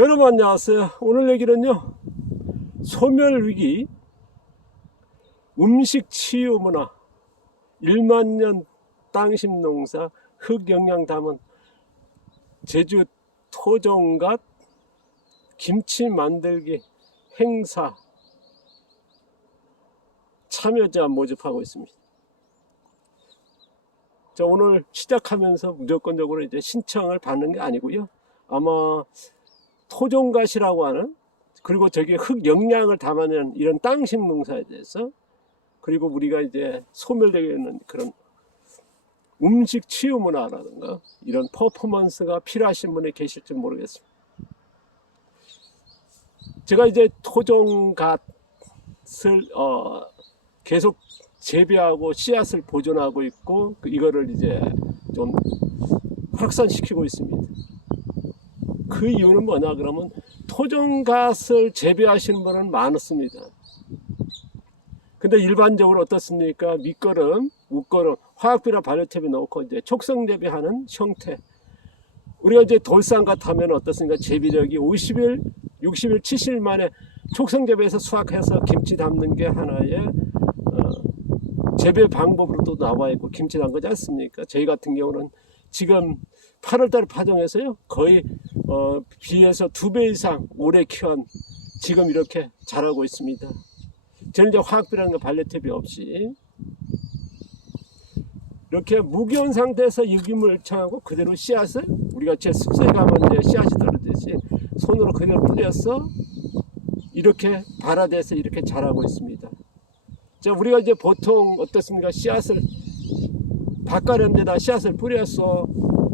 여러분 안녕하세요. 오늘 얘기는요, 소멸위기, 음식치유문화, 1만년 땅심농사, 흑영양 담은 제주 토종갓 김치 만들기 행사 참여자 모집하고 있습니다. 자, 오늘 시작하면서 무조건적으로 이제 신청을 받는 게 아니고요. 아마 토종갓이라고 하는, 그리고 저기 흑영양을 담아내는 이런 땅심 농사에 대해서, 그리고 우리가 이제 소멸되게 있는 그런 음식 치유 문화라든가 이런 퍼포먼스가 필요하신 분이 계실지 모르겠습니다. 제가 이제 토종갓을 계속 재배하고 씨앗을 보존하고 있고, 이거를 이제 좀 확산시키고 있습니다. 그 이유는 뭐냐 그러면, 토종갓을 재배하시는 분은 많았습니다. 근데 일반적으로 어떻습니까? 밑거름, 웃거름, 화학비료 발효탭에 넣고 이제 촉성 재배하는 형태. 우리가 이제 돌산갓 하면 어떻습니까? 재배력이 50일, 60일, 70일 만에 촉성 재배해서 수확해서 김치 담는 게 하나의 재배 방법으로도 나와 있고, 김치 담그지 않습니까? 저희 같은 경우는 지금 8월달 파종해서요, 거의 비해서 2배 이상 오래 키운 지금 이렇게 자라고 있습니다. 저는 이제 화학비라는 거 발효탭이 없이 이렇게 무기온 상태에서 유기물 청하고 그대로 씨앗을, 우리가 제 숲속에 가면 이제 씨앗이 떨어지듯이 손으로 그대로 뿌려서 이렇게 발화돼서 이렇게 자라고 있습니다. 자, 우리가 이제 보통 어떻습니까? 씨앗을 바깥에 데다 씨앗을 뿌려서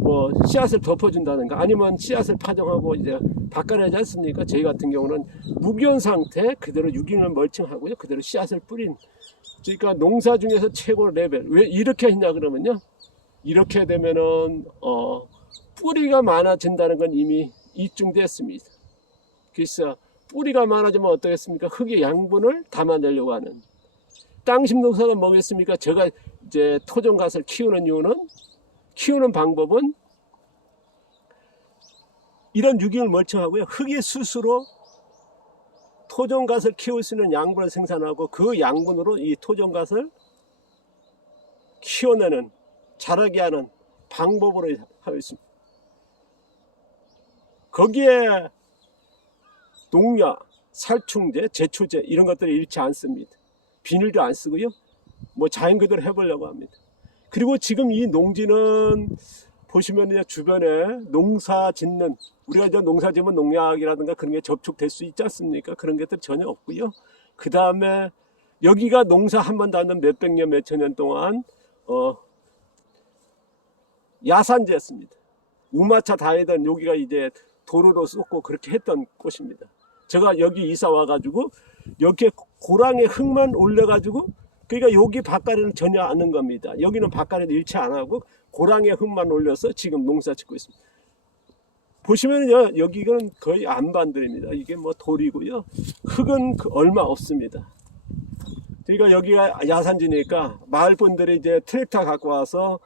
뭐 씨앗을 덮어준다든가, 아니면 씨앗을 파종하고 이제 바깥에 하지 않습니까? 저희 같은 경우는 무기온 상태 그대로 유기물 멀칭하고요, 그대로 씨앗을 뿌린, 그러니까 농사 중에서 최고 레벨. 왜 이렇게 했냐 그러면요, 이렇게 되면은 뿌리가 많아진다는 건 이미 입증됐습니다. 그래서 뿌리가 많아지면 어떻겠습니까? 흙의 양분을 담아내려고 하는, 땅심 농사가 뭐겠습니까? 제가 이제 토종갓을 키우는 방법은 이런 유기물 멀칭하고요, 흙의 수수로 토종갓을 키울 수 있는 양분을 생산하고, 그 양분으로 이 토종갓을 키워내는, 자라게 하는 방법으로 하고 있습니다. 거기에 농약, 살충제, 제초제 이런 것들을 잃지 않습니다. 비닐도 안 쓰고요, 뭐 자연 그대로 해보려고 합니다. 그리고 지금 이 농지는 보시면 주변에 농사 짓는, 우리가 이제 농사 지으면 농약이라든가 그런 게 접촉될 수 있지 않습니까? 그런 것들 전혀 없고요. 그 다음에 여기가 농사 한 번도 안 한 몇백 년, 몇천 년 동안 야산지였습니다. 우마차 다니던 여기가 이제 도로로 쏟고 그렇게 했던 곳입니다. 제가 여기 이사 와가지고 여기에 고랑에 흙만 올려가지고, 그러니까 여기 바깥에는 전혀 안 넣은 겁니다. 여기는 바깥에도 일치 안 하고 고랑에 흙만 올려서 지금 농사 짓고 있습니다. 보시면요, 여기는 거의 안반들입니다. 이게 뭐 돌이고요, 흙은 얼마 없습니다. 그러니까 여기가 야산지니까 마을 분들이 이제 트랙터 갖고 와서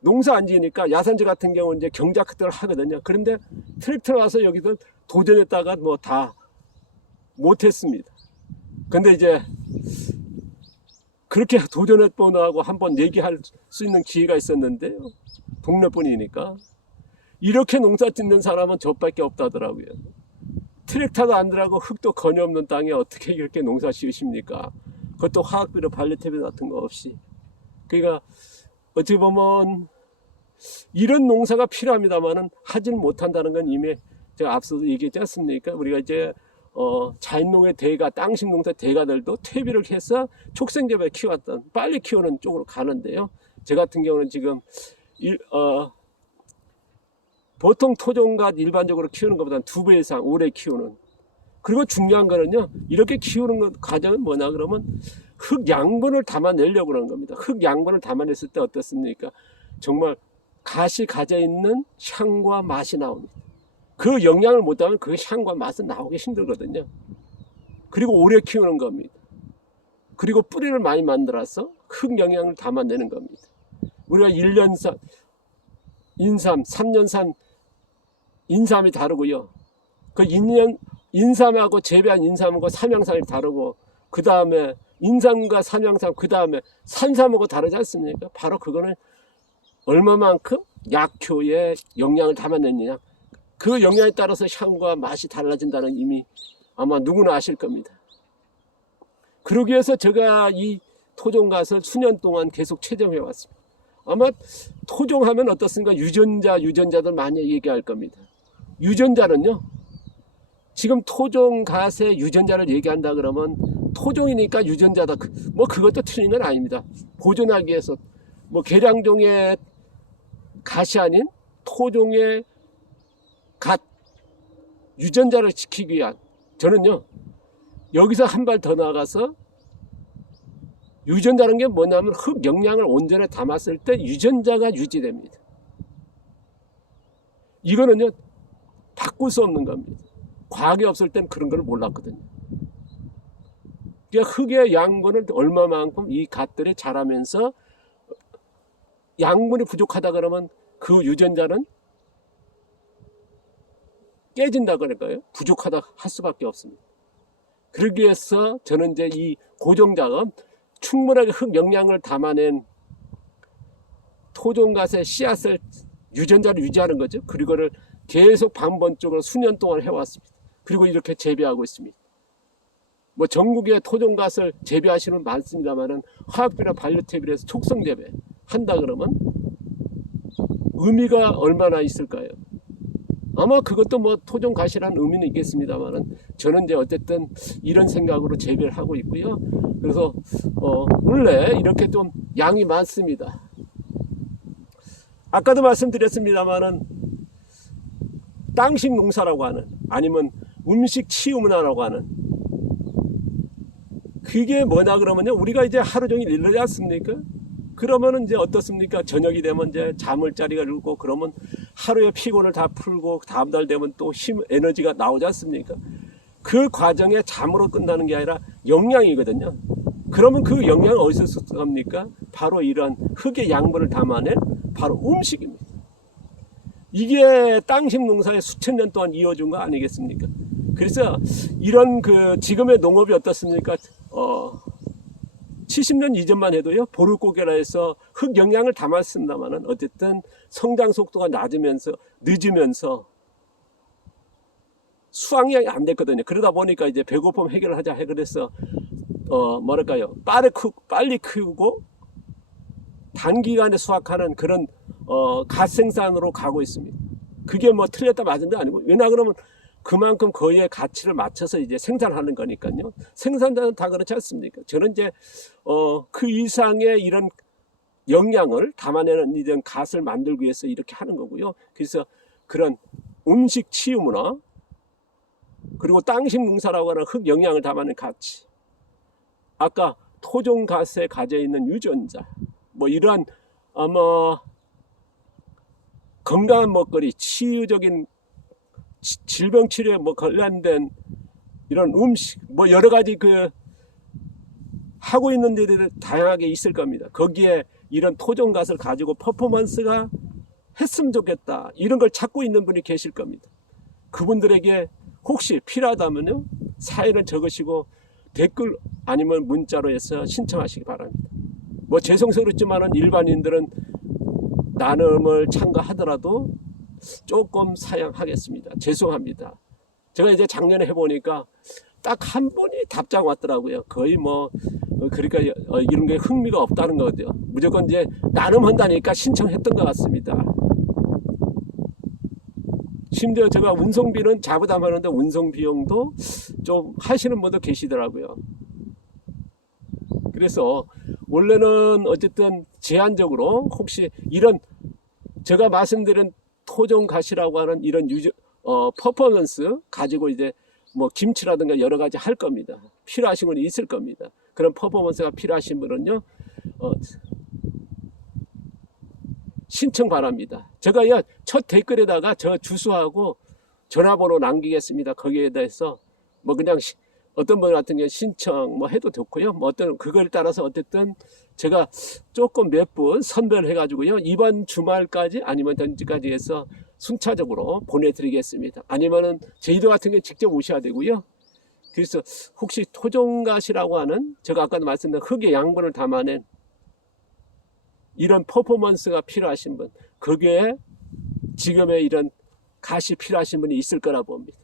농사 안 지니까, 야산지 같은 경우는 이제 경작들 하거든요. 그런데 트랙터 와서 여기서 도전했다가 뭐 다 못했습니다. 근데 이제 그렇게 도전했보나하고 한번 얘기할 수 있는 기회가 있었는데요, 동네뿐이니까. 이렇게 농사 짓는 사람은 저밖에 없다더라고요. 트랙터도 안 들어가고 흙도 거의 없는 땅에 어떻게 이렇게 농사 지으십니까? 그것도 화학비료 발효탭 같은 거 없이. 그러니까 어찌 보면 이런 농사가 필요합니다만은 하진 못한다는 건 이미 제가 앞서도 얘기했지 않습니까? 우리가 이제 자연농의 대가, 땅심 농사 대가들도 퇴비를 해서 촉생재배 키웠던, 빨리 키우는 쪽으로 가는데요, 제 같은 경우는 지금 보통 토종갓 일반적으로 키우는 것보다 2배 이상 오래 키우는, 그리고 중요한 거는요, 이렇게 키우는 과정은 뭐냐 그러면 흙 양분을 담아내려고 그러는 겁니다. 흙 양분을 담아냈을 때 어떻습니까? 정말 갓이 가져 있는 향과 맛이 나옵니다. 그 영양을 못 담으면 그 향과 맛은 나오기 힘들거든요. 그리고 오래 키우는 겁니다. 그리고 뿌리를 많이 만들어서 흙 영양을 담아내는 겁니다. 우리가 1년산, 인삼, 3년산 인삼이 다르고요. 그 인삼하고 재배한 인삼하고 삼양삼이 다르고, 그 다음에 인삼과 삼양삼, 그 다음에 산삼하고 다르지 않습니까? 바로 그거는 얼마만큼 약효의 영양을 담아냈느냐, 그 영양에 따라서 향과 맛이 달라진다는 이미 아마 누구나 아실 겁니다. 그러기 위해서 제가 이 토종갓을 수년 동안 계속 채점해 왔습니다. 아마 토종하면 어떻습니까? 유전자들 많이 얘기할 겁니다. 유전자는요, 지금 토종갓의 유전자를 얘기한다 그러면 토종이니까 유전자다, 뭐 그것도 틀린 건 아닙니다. 보존하기 위해서 뭐 계량종의 갓이 아닌 토종의 갓 유전자를 지키기 위한, 저는요 여기서 한 발 더 나아가서 유전자라는 게 뭐냐면 흙 영양을 온전히 담았을 때 유전자가 유지됩니다. 이거는요 바꿀 수 없는 겁니다. 과학이 없을 땐 그런 걸 몰랐거든요. 그러니까 흙의 양분을 얼마만큼 이 갓들이 자라면서 양분이 부족하다 그러면 그 유전자는 깨진다 그럴까요? 부족하다 할 수밖에 없습니다. 그러기 위해서 저는 이제 이 고정작업, 충분하게 흙 영양을 담아낸 토종갓의 씨앗을 유전자를 유지하는 거죠. 그리고를 계속 반복적으로 수년 동안 해왔습니다. 그리고 이렇게 재배하고 있습니다. 뭐 전국에 토종갓을 재배하시는 분 많습니다만은 화학비나 반려태비를 해서 촉성 재배 한다 그러면 의미가 얼마나 있을까요? 아마 그것도 뭐 토종갓이라는 의미는 있겠습니다만은 저는 이제 어쨌든 이런 생각으로 재배를 하고 있고요. 그래서 원래 이렇게 좀 양이 많습니다. 아까도 말씀드렸습니다만은 땅식 농사라고 하는, 아니면 음식 치유 문화라고 하는, 그게 뭐냐 그러면요, 우리가 이제 하루 종일 일하지 않습니까? 그러면은 이제 어떻습니까? 저녁이 되면 이제 잠을 자리가 들고, 그러면 하루의 피곤을 다 풀고 다음날 되면 또 에너지가 나오지 않습니까? 그 과정에 잠으로 끝나는 게 아니라 영양이거든요. 그러면 그 영양은 어디서 습니까? 바로 이런 흙의 양분을 담아낸 바로 음식입니다. 이게 땅식 농사의 수천 년 동안 이어준 거 아니겠습니까? 그래서 이런 그 지금의 농업이 어떻습니까? 70년 이전만 해도요, 보릿고개라 해서 흙 영양을 담았습니다만은 어쨌든 성장 속도가 늦으면서 수확량이 안 됐거든요. 그러다 보니까 이제 배고픔 해결을 하자 그래서 뭐랄까요, 빨리 키우고 단기간에 수확하는 그런 갓 생산으로 가고 있습니다. 그게 뭐 틀렸다 맞은 데 아니고, 왜냐 그러면 그만큼 거기에 가치를 맞춰서 이제 생산하는 거니까요. 생산자는 다 그렇지 않습니까? 저는 이제 그 이상의 이런 영양을 담아내는 이런 갓을 만들기 위해서 이렇게 하는 거고요. 그래서 그런 음식 치유 문화, 그리고 땅식 농사라고 하는 흙 영양을 담아내는 가치, 아까 토종 갓에 가져 있는 유전자, 뭐 이러한 건강한 먹거리, 치유적인 질병 치료에 뭐 관련된 이런 음식, 뭐 여러 가지 그 하고 있는 일들이 다양하게 있을 겁니다. 거기에 이런 토종갓을 가지고 퍼포먼스가 했으면 좋겠다, 이런 걸 찾고 있는 분이 계실 겁니다. 그분들에게 혹시 필요하다면요, 사연을 적으시고 댓글 아니면 문자로 해서 신청하시기 바랍니다. 뭐 죄송스럽지만은 일반인들은 나눔을 참가하더라도 조금 사양하겠습니다. 죄송합니다. 제가 이제 작년에 해보니까 딱 한 번이 답장 왔더라고요. 거의 뭐 그러니까 이런 게 흥미가 없다는 거죠. 무조건 이제 나눔한다니까 신청했던 것 같습니다. 심지어 제가 운송비는 자부담하는데 운송 비용도 좀 하시는 분도 계시더라고요. 그래서 원래는 어쨌든 제한적으로 혹시 이런 제가 말씀드린 토종갓이라고 하는 이런 퍼포먼스 가지고 이제 뭐 김치라든가 여러 가지 할 겁니다. 필요하신 분이 있을 겁니다. 그런 퍼포먼스가 필요하신 분은요, 신청 바랍니다. 제가 첫 댓글에다가 저 주소하고 전화번호 남기겠습니다. 거기에 대해서 뭐 그냥 어떤 분 같은 경우 신청 뭐 해도 좋고요. 뭐 어떤 그걸 따라서 어쨌든 제가 조금 몇 분 선별해 가지고요, 이번 주말까지 아니면 던지까지 해서 순차적으로 보내드리겠습니다. 아니면은 저희도 같은 경우는 직접 오셔야 되고요. 그래서 혹시 토종갓이라고 하는 제가 아까도 말씀드린 흙의 양분을 담아낸 이런 퍼포먼스가 필요하신 분, 거기에 지금의 이런 갓이 필요하신 분이 있을 거라 봅니다.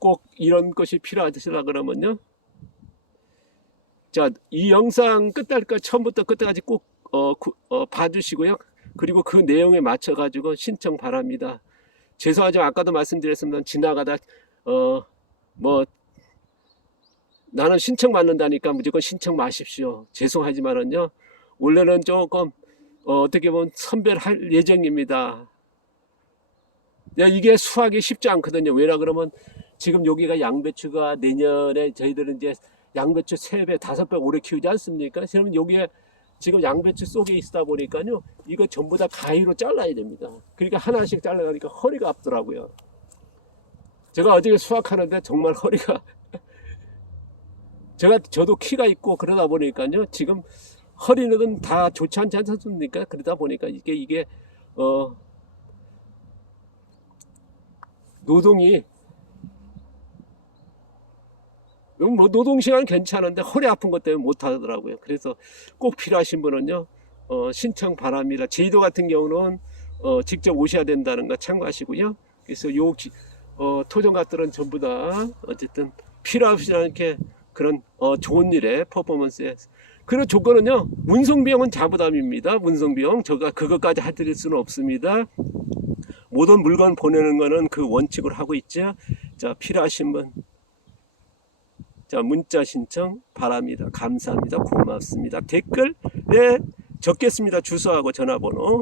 꼭 이런 것이 필요하시라 그러면요. 자, 이 영상 끝날까 처음부터 끝까지 꼭 봐주시고요. 그리고 그 내용에 맞춰가지고 신청 바랍니다. 죄송하지만 아까도 말씀드렸습니다. 지나가다 뭐 나는 신청 받는다니까 무조건 신청 마십시오. 죄송하지만은요. 원래는 조금 어떻게 보면 선별할 예정입니다. 이게 수확이 쉽지 않거든요. 왜냐 그러면 지금 여기가 양배추가 내년에 저희들은 이제 양배추 3배, 5배 오래 키우지 않습니까? 그러면 여기에 지금 양배추 속에 있다 보니까요. 이거 전부 다 가위로 잘라야 됩니다. 그러니까 하나씩 잘라가니까 허리가 아프더라고요. 제가 어저께 수확하는데 정말 허리가 저도 키가 있고 그러다 보니까요. 지금 허리는 다 좋지 않지 않습니까? 그러다 보니까 이게 노동이 뭐 노동시간 괜찮은데 허리 아픈 것 때문에 못 하더라고요. 그래서 꼭 필요하신 분은요 신청 바랍니다. 제주도 같은 경우는 직접 오셔야 된다는 거 참고하시고요. 그래서 토종갓들은 전부 다 어쨌든 필요하지 않게 그런 좋은 일에 퍼포먼스에 그리고 조건은요 운송비용은 자부담입니다. 운송비용 제가 그것까지 해드릴 수는 없습니다. 모든 물건 보내는 거는 그 원칙으로 하고 있죠. 자, 필요하신 분 자, 문자 신청 바랍니다. 감사합니다. 고맙습니다. 댓글에 적겠습니다. 주소하고 전화번호.